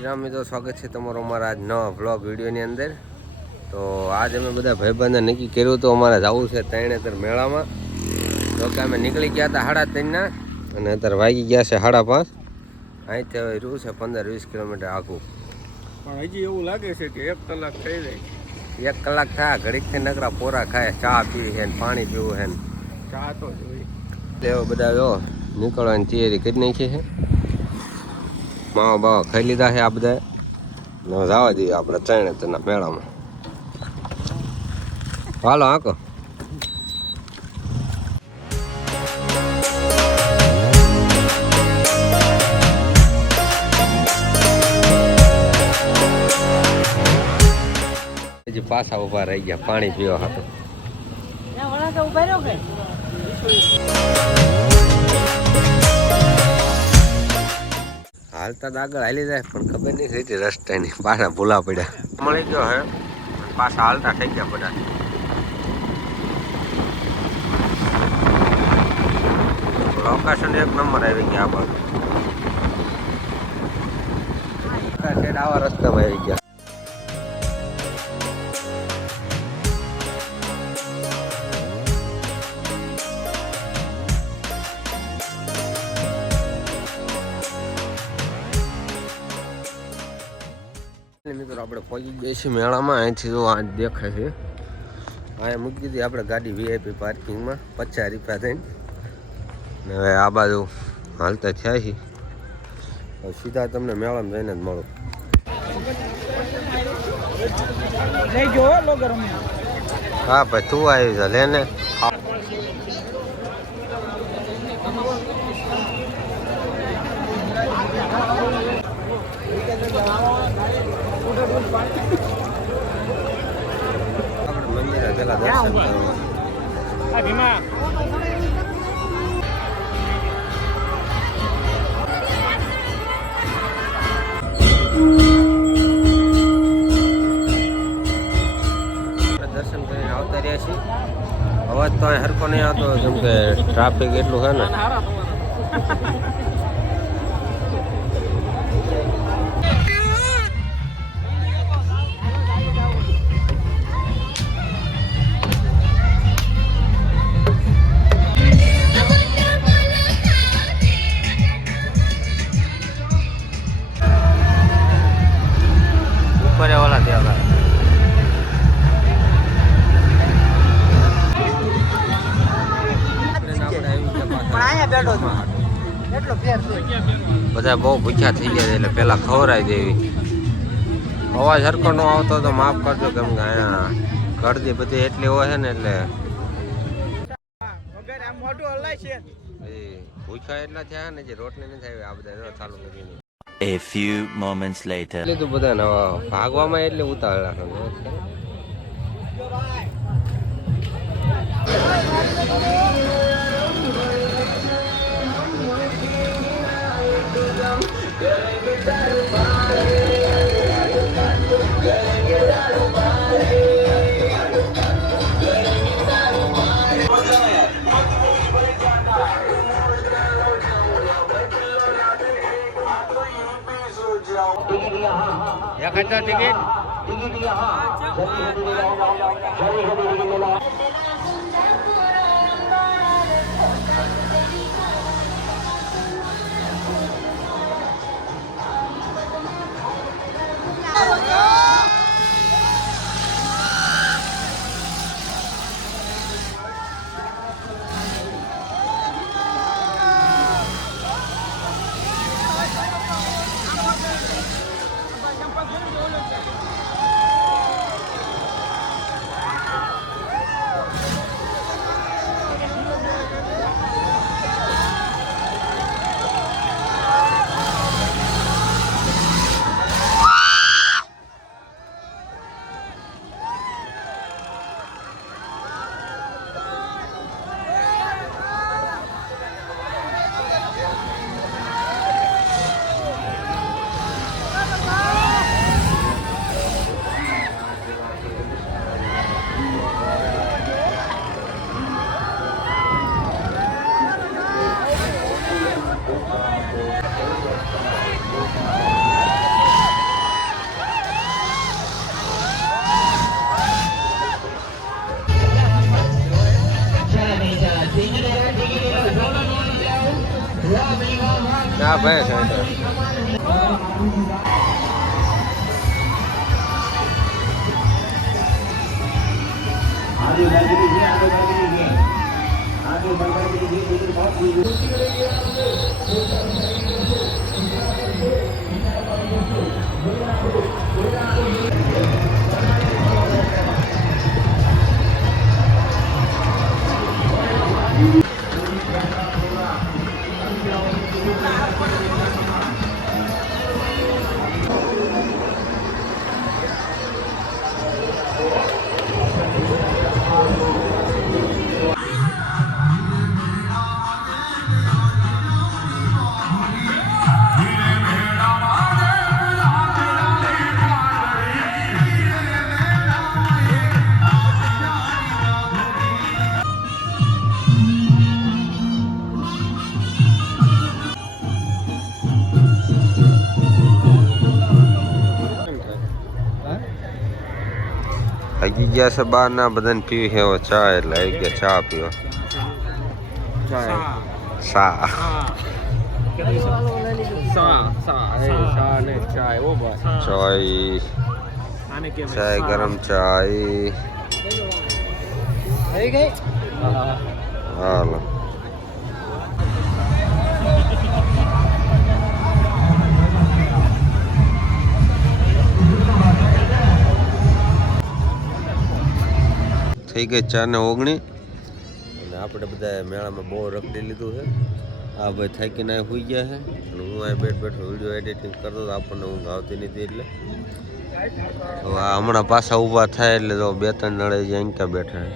શ્રી રામ મિત્રો, સ્વાગત છે તમારો અમારા આજ નવા વ્લોગ વિડીયોની અંદર। તો આજ અમે બધા ભાઈબંધે નક્કી કર્યું હતું અમારે જવું છે તરણેતર મેળામાં। તો કે અમે નીકળી ગયા હતા 3:30 અને અત્યારે વાગી ગયા છે 5:30। અહીંથી હવે રૂ છે 15-20 કિલોમીટર આખું, પણ હજી એવું લાગે છે કે 1 કલાક થઈ જાય। 1 કલાક થાય ઘડીકથી નકરા પોરા ખાય, ચા પીવી છે ને પાણી પીવું છે ને ચા તો જોઈએ। એવો બધા જો નીકળવાની તૈયારી કરી નાખી છે। માવા બાવા ખાઈ લીધા છે આ બધા, જવા દઈએ આપણે તરણેતરના મેળામાં। હાલો આંકો હજી પાછા ઉભા રહી ગયા પાણી પીવા હાટું। હાલતા આગળ હાલી જાય પણ ખબર નહીં રહેતી રસ્તાની, પાછા ભૂલા પડ્યા મળી ગયો હે, પાછા હાલતા થઈ ગયા બધા। લોકેશન 1 નંબર આવી ગયા આ બાજુ, આવા રસ્તામાં આવી ગયા। મિત્રો આપણે પહોંચી ગયા છીએ મેળામાં। અહીંથી જો આ દેખાય છે, અહીંયા મૂકી દીધી આપણે ગાડી VIP પાર્કિંગમાં 50 રૂપિયા થઈને। ને હવે આ બાજુ હાલતા થયા છીએ, સીધા તમને મેળામાં જઈને જ મળું। હા ભાઈ તું આવી જા લેને। આપણે મંદિરે પેલા દર્શન કરવા। દર્શન કરીને આવતા રહ્યા છીએ। અવાજ તો અહીં હરકો નહીં આવતો કેમ કે ટ્રાફિક એટલું છે ને। ઉપર વાળા દેવા બધા બહુ ભૂખ્યા થઈ ગયા એટલે પેલા ખવડાવી દેવી। અવાજ હરખો નો આવતો તો માફ કરજો કેમ કે અહીંયા ગળદી બધી એટલી હોય છે ને એટલે ભૂખ્યા એટલા થયા ને જે રોટલી નથી આવી આ બધા ચાલુ નથી। A few moments later. એટલે તો બધા ભાગવામાં એટલે ઉતાવળ રાખે। ભાઈ સાહેબ આવી ગયા છે બહાર ના બધાને પીવી છે હવે ચા એટલે આવી ગયા ચા પીવા ચા ચાય ગરમ ચાય હાલો થઈ ગઈ 4 ને 19 અને આપણે બધા મેળામાં બહુ રખડી લીધું છે આ ભાઈ થાકીને સુઈ ગયા છે અને હું આ બેઠો વિડીયો એડિટિંગ કરતો તો આપણને ઊંઘ આવતી નથી એટલે હવે આ હમણાં પાછા ઊભા થાય એટલે તો 2-3 નળે જઈને ક્યાં બેઠા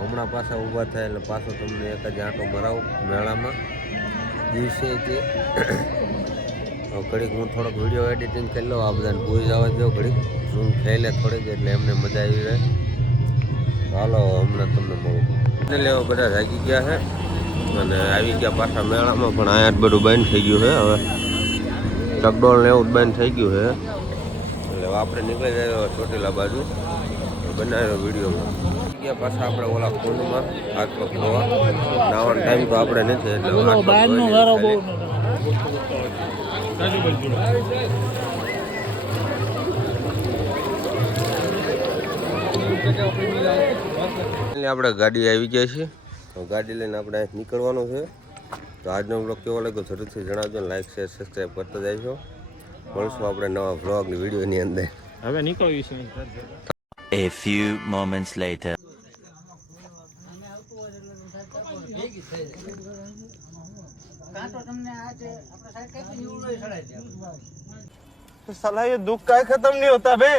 હમણાં પાછા ઊભા થાય એટલે પાછો તમને એક જ આંટો મરાવું મેળામાં દિવસે કે ઘડીક હું થોડોક વિડીયો એડિટિંગ કરી લઉં આ બધાને ભૂઈ જવા દો ઘડીક હું ખાઈ લે થોડીક એટલે એમને મજા આવી જાય હાલો હમણાં તમને મળું લેવા બધા જાગી ગયા છે અને આવી ગયા પાછા મેળામાં પણ અહીંયા જ બધું બંધ થઈ ગયું છે હવે ચકડોળ ને એવું બંધ થઈ ગયું છે એટલે આપણે નીકળી જાય ચોટીલા બાજુ બનાવ્યો વિડીયોમાં ગયા પાછા આપણે ઓલા કુંડમાં હાથ પગ ધોવા નાવાનો ટાઈમ તો આપણે નથી એટલે આપણે ગાડી આવી જાય છે તો ગાડી લઈને આપણે નીકળવાનું છે તો આજનો બ્લોગ કેવો લાગ્યો જરૂરથી જણાવજો લાઈક શેર સબસ્ક્રાઈબ કરતા જઈશો મળશું આપણે નવા બ્લોગની વિડીયોની અંદર હવે નીકળવી છે A few moments later. साला ये दुख का खत्म नहीं होता बे